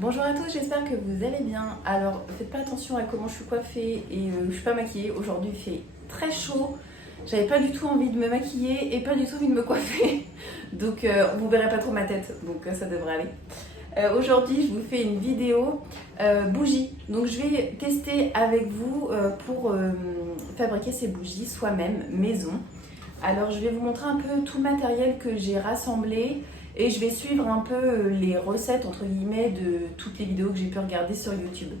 Bonjour à tous, j'espère que vous allez bien. Alors, faites pas attention à comment je suis coiffée et je suis pas maquillée. Aujourd'hui, il fait très chaud. J'avais pas du tout envie de me maquiller et pas du tout envie de me coiffer. Donc, vous verrez pas trop ma tête, donc ça devrait aller. Aujourd'hui, je vous fais une vidéo bougies. Donc, je vais tester avec vous pour fabriquer ces bougies soi-même, maison. Alors, je vais vous montrer un peu tout le matériel que j'ai rassemblé. Et je vais suivre un peu les recettes, entre guillemets, de toutes les vidéos que j'ai pu regarder sur YouTube.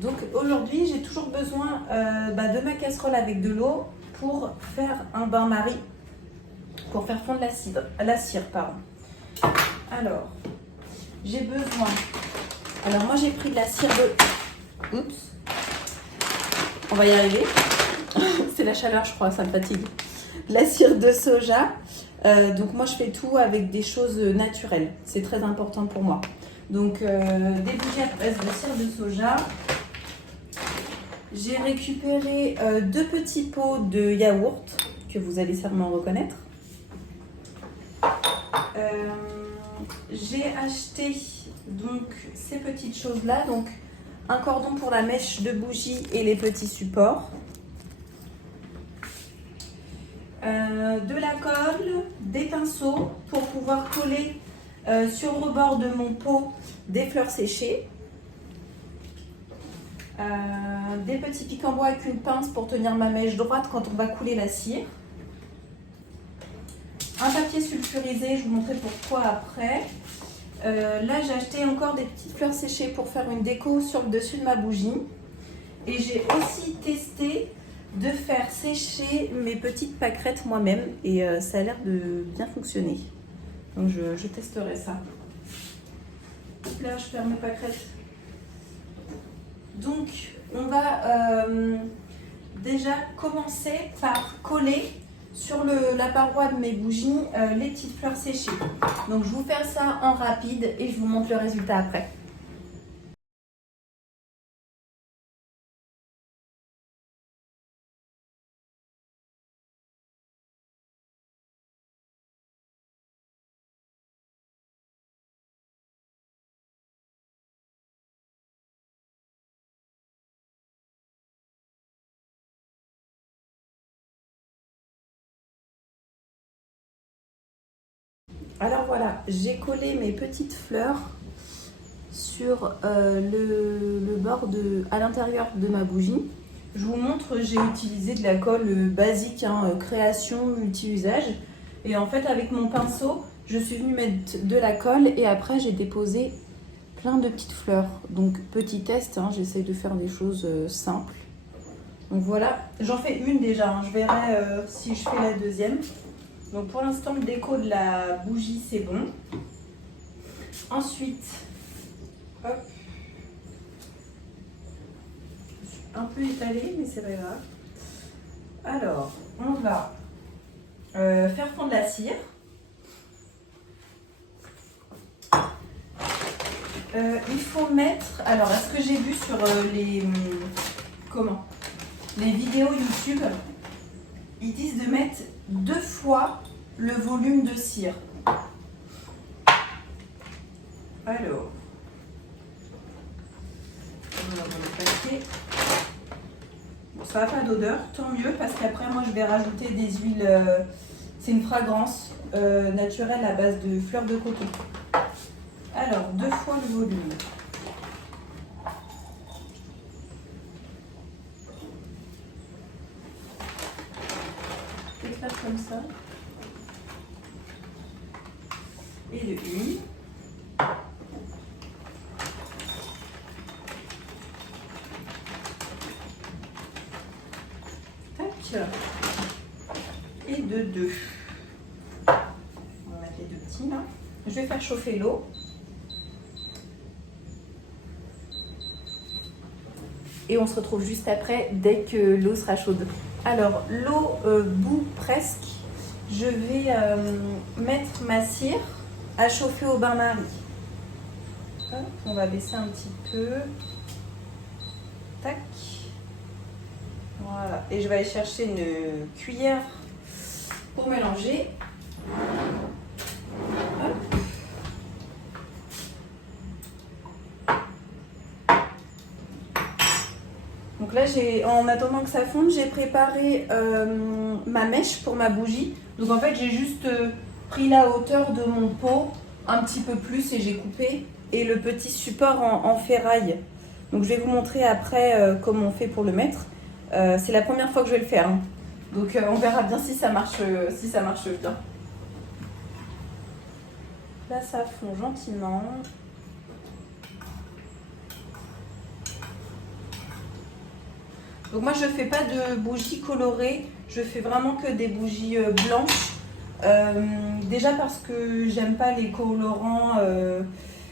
Donc aujourd'hui, j'ai toujours besoin de ma casserole avec de l'eau pour faire un bain-marie, pour faire fondre la cire. Pardon. Alors, j'ai besoin... Alors moi, j'ai pris de la cire de... Oups. On va y arriver. C'est la chaleur, je crois, ça me fatigue. La cire de soja. Donc moi je fais tout avec des choses naturelles, c'est très important pour moi. Donc des bougies à base de cire de soja. J'ai récupéré 2 petits pots de yaourt que vous allez sûrement reconnaître. J'ai acheté donc ces petites choses là, donc un cordon pour la mèche de bougie et les petits supports. De la colle, des pinceaux pour pouvoir coller sur le rebord de mon pot des fleurs séchées, des petits pics en bois avec une pince pour tenir ma mèche droite quand on va couler la cire, un papier sulfurisé, je vous montrerai pourquoi après. Là j'ai acheté encore des petites fleurs séchées pour faire une déco sur le dessus de ma bougie, et j'ai aussi testé de faire sécher mes petites pâquerettes moi-même et ça a l'air de bien fonctionner. Donc je testerai ça. Là je ferme mes pâquerettes. Donc on va déjà commencer par coller sur la paroi de mes bougies les petites fleurs séchées. Donc je vous fais ça en rapide et je vous montre le résultat après. Alors voilà, j'ai collé mes petites fleurs sur le bord à l'intérieur de ma bougie. Je vous montre, j'ai utilisé de la colle basique, création multi-usage. Et en fait, avec mon pinceau, je suis venue mettre de la colle et après j'ai déposé plein de petites fleurs. Donc petit test, j'essaye de faire des choses simples. Donc voilà, j'en fais une déjà, je verrai si je fais la deuxième. Donc pour l'instant, le déco de la bougie, c'est bon. Ensuite, hop, je suis un peu étalée, mais c'est pas grave. Alors, on va faire fondre la cire. Il faut mettre, alors à ce que j'ai vu sur les vidéos YouTube, ils disent de mettre 2 fois le volume de cire. Alors, on va le paquet. Bon, ça n'a pas d'odeur, tant mieux, parce qu'après moi je vais rajouter des huiles, c'est une fragrance naturelle à base de fleurs de coco. Alors, 2 fois le volume. Éclate comme ça. Et de une. Tac. Et de 2. On va mettre les 2 petits là. Je vais faire chauffer l'eau. Et on se retrouve juste après, dès que l'eau sera chaude. Alors, l'eau bout presque. Je vais mettre ma cire à chauffer au bain-marie. On va baisser un petit peu. Tac. Voilà. Et je vais aller chercher une cuillère pour mélanger. Hop. Donc là, en attendant que ça fonde, j'ai préparé ma mèche pour ma bougie. Donc en fait, j'ai juste pris la hauteur de mon pot, un petit peu plus, et j'ai coupé. Et le petit support en ferraille. Donc je vais vous montrer après comment on fait pour le mettre. C'est la première fois que je vais le faire. Hein. Donc on verra bien si ça marche bien. Là, ça fond gentiment. Donc moi, je fais pas de bougies colorées. Je fais vraiment que des bougies blanches. Déjà parce que j'aime pas les colorants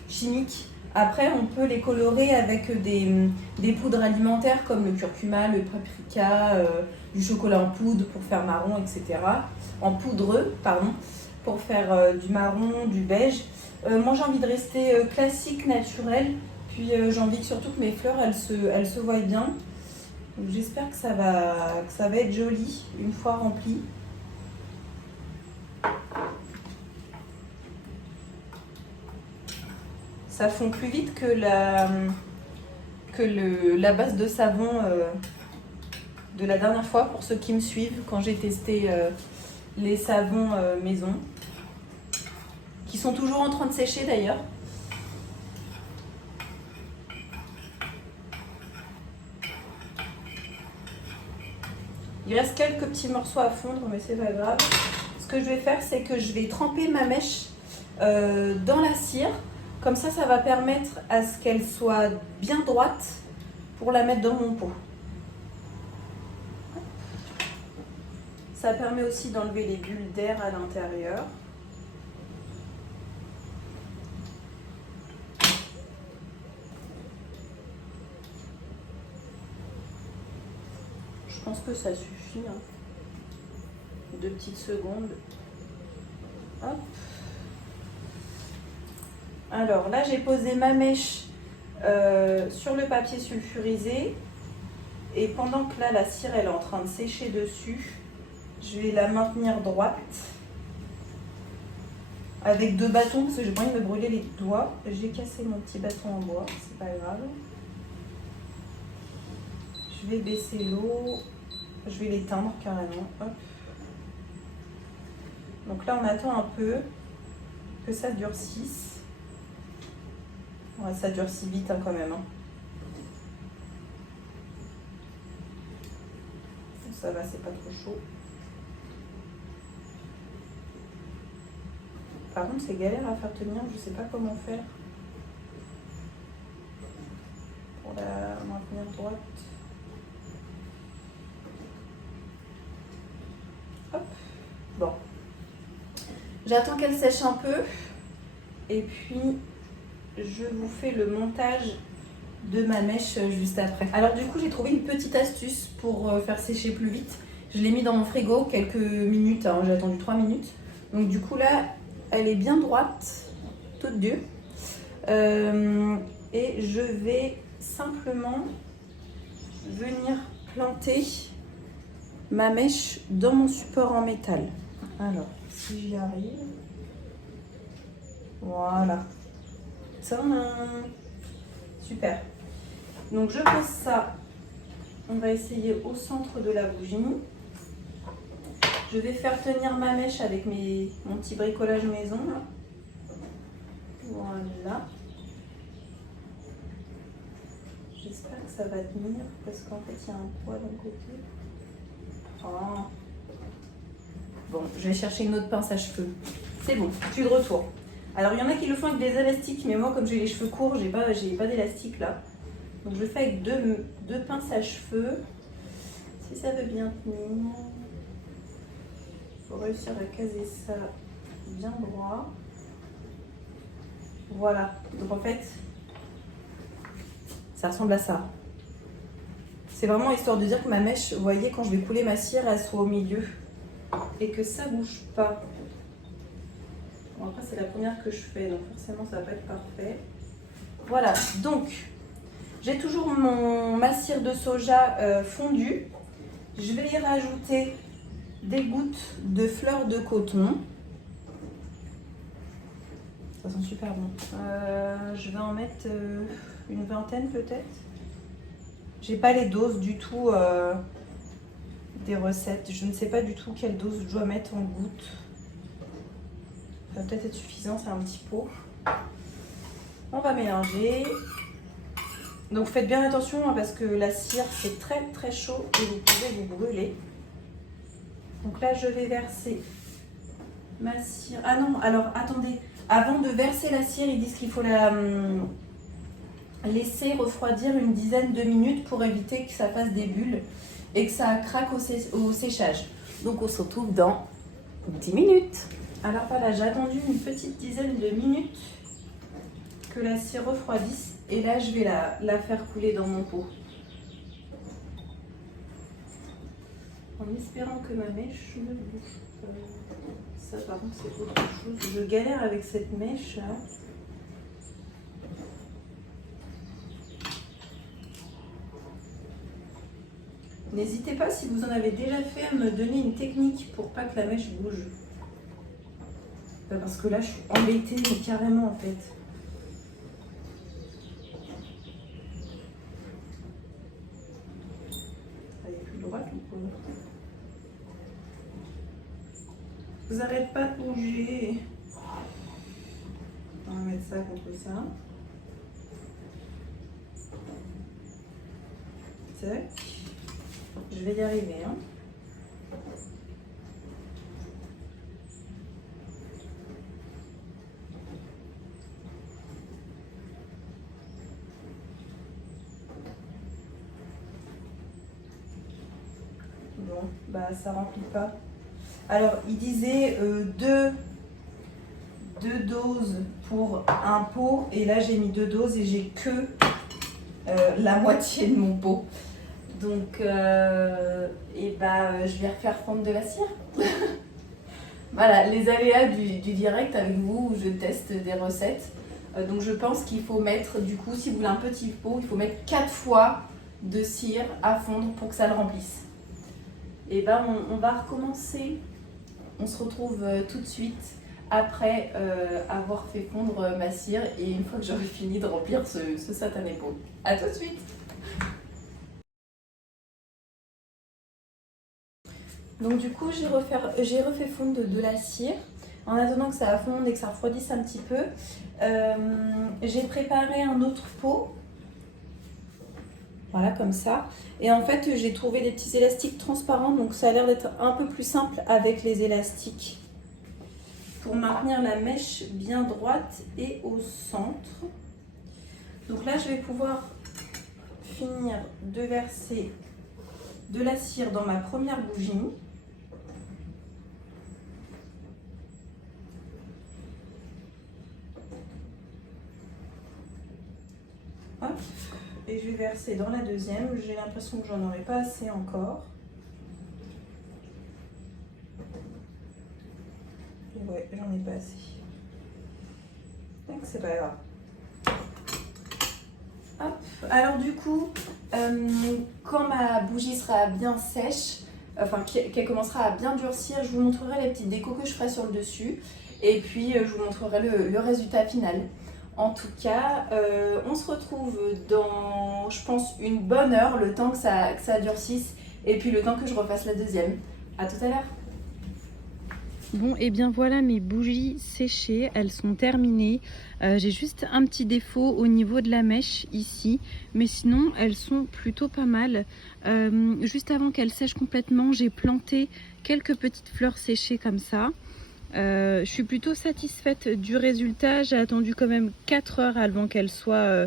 chimiques. Après, on peut les colorer avec des poudres alimentaires comme le curcuma, le paprika, du chocolat en poudre pour faire marron, etc. En poudreux, pardon, pour faire du marron, du beige. Moi, j'ai envie de rester classique, naturel. Puis j'ai envie surtout que mes fleurs, elles se voient bien. J'espère que ça va être joli une fois rempli. Ça fond plus vite que la base de savon de la dernière fois pour ceux qui me suivent quand j'ai testé les savons maison qui sont toujours en train de sécher d'ailleurs. Il reste quelques petits morceaux à fondre mais c'est pas grave. Ce que je vais faire c'est que je vais tremper ma mèche dans la cire. Comme ça va permettre à ce qu'elle soit bien droite pour la mettre dans mon pot. Ça permet aussi d'enlever les bulles d'air à l'intérieur. Je pense que ça suffit. Hein. 2 petites secondes. Hop. Alors là, j'ai posé ma mèche sur le papier sulfurisé. Et pendant que là, la cire elle est en train de sécher dessus, je vais la maintenir droite. Avec 2 bâtons, parce que j'ai pas envie de me brûler les doigts. J'ai cassé mon petit bâton en bois, c'est pas grave. Je vais baisser l'eau. Je vais l'éteindre carrément. Hop. Donc là, on attend un peu que ça durcisse. Ouais, ça durcit vite hein, quand même. Hein. Ça va, c'est pas trop chaud. Par contre, c'est galère à faire tenir. Je sais pas comment faire pour la maintenir droite. Hop. Bon. J'attends qu'elle sèche un peu. Et puis, je vous fais le montage de ma mèche juste après. Alors du coup, j'ai trouvé une petite astuce pour faire sécher plus vite. Je l'ai mis dans mon frigo quelques minutes, hein, j'ai attendu 3 minutes. Donc du coup là, elle est bien droite, toute dure. Et je vais simplement venir planter ma mèche dans mon support en métal. Alors, si j'y arrive. Voilà. Ça, super. Donc je pose ça, on va essayer au centre de la bougie. Je vais faire tenir ma mèche avec mon petit bricolage maison. Là. Voilà. J'espère que ça va tenir parce qu'en fait il y a un poids d'un côté. Oh. Bon, je vais chercher une autre pince à cheveux. C'est bon, je suis de retour. Alors il y en a qui le font avec des élastiques, mais moi comme j'ai les cheveux courts, j'ai pas d'élastique là. Donc je le fais avec deux pinces à cheveux. Si ça veut bien tenir, il faut réussir à caser ça bien droit. Voilà, donc en fait, ça ressemble à ça. C'est vraiment histoire de dire que ma mèche, vous voyez, quand je vais couler ma cire, elle soit au milieu. Et que ça bouge pas. Bon, après, c'est la première que je fais, donc forcément, ça va pas être parfait. Voilà, donc, j'ai toujours ma cire de soja fondue. Je vais y rajouter des gouttes de fleurs de coton. Ça sent super bon. Je vais en mettre une vingtaine peut-être. J'ai pas les doses du tout des recettes. Je ne sais pas du tout quelle dose je dois mettre en gouttes. Ça va peut-être être suffisant, c'est un petit pot. On va mélanger. Donc faites bien attention hein, parce que la cire c'est très très chaud et vous pouvez vous brûler. Donc là je vais verser ma cire. Ah non, alors attendez. Avant de verser la cire, ils disent qu'il faut la laisser refroidir une dizaine de minutes pour éviter que ça fasse des bulles et que ça craque au séchage. Donc on se retrouve dans 10 minutes. Alors voilà, j'ai attendu une petite dizaine de minutes que la cire refroidisse et là je vais la faire couler dans mon pot. En espérant que ma mèche ne bouge pas. Ça par contre c'est autre chose. Je galère avec cette mèche là. N'hésitez pas si vous en avez déjà fait à me donner une technique pour pas que la mèche bouge. Parce que là je suis embêtée mais carrément en fait. Elle est plus droite ou quoi? Vous n'arrêtez pas de bouger. On va mettre ça contre ça. Tac. Je vais y arriver. Hein. Bon, bah ça remplit pas. Alors, il disait deux doses pour un pot. Et là, j'ai mis 2 doses et j'ai que la moitié de mon pot. Donc, je vais refaire fondre de la cire. Voilà, les aléas du direct avec vous, où je teste des recettes. Donc, je pense qu'il faut mettre, du coup, si vous voulez un petit pot, il faut mettre 4 fois de cire à fondre pour que ça le remplisse. Et on va recommencer. On se retrouve tout de suite après avoir fait fondre ma cire et une fois que j'aurai fini de remplir ce satané pot. A tout de suite. Donc du coup j'ai refait fondre de la cire. En attendant que ça fonde et que ça refroidisse un petit peu, j'ai préparé un autre pot. Voilà, comme ça. Et en fait, j'ai trouvé des petits élastiques transparents, donc ça a l'air d'être un peu plus simple avec les élastiques pour maintenir la mèche bien droite et au centre. Donc là, je vais pouvoir finir de verser de la cire dans ma première bougie. Hop. Et je vais verser dans la deuxième. J'ai l'impression que j'en aurai pas assez encore. Et ouais, j'en ai pas assez. Donc c'est pas grave. Hop. Alors du coup, quand ma bougie sera bien sèche, enfin qu'elle commencera à bien durcir, je vous montrerai les petites décos que je ferai sur le dessus. Et puis je vous montrerai le résultat final. En tout cas, on se retrouve dans, je pense, une bonne heure, le temps que ça durcisse, et puis le temps que je refasse la deuxième. À tout à l'heure. Bon, et bien voilà mes bougies séchées, elles sont terminées. J'ai juste un petit défaut au niveau de la mèche ici, mais sinon elles sont plutôt pas mal. Juste avant qu'elles sèchent complètement, j'ai planté quelques petites fleurs séchées comme ça. Je suis plutôt satisfaite du résultat. J'ai attendu quand même 4 heures avant qu'elle soit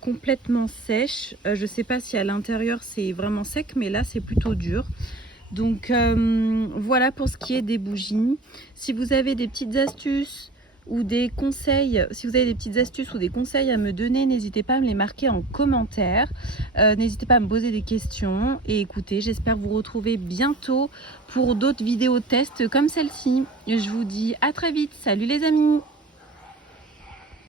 complètement sèche. Je sais pas si à l'intérieur c'est vraiment sec, mais là c'est plutôt dur. Donc voilà pour ce qui est des bougies. Si vous avez des petites astuces ou des conseils, à me donner, n'hésitez pas à me les marquer en commentaire. N'hésitez pas à me poser des questions. Et écoutez, j'espère vous retrouver bientôt pour d'autres vidéos tests comme celle-ci. Je vous dis à très vite. Salut les amis!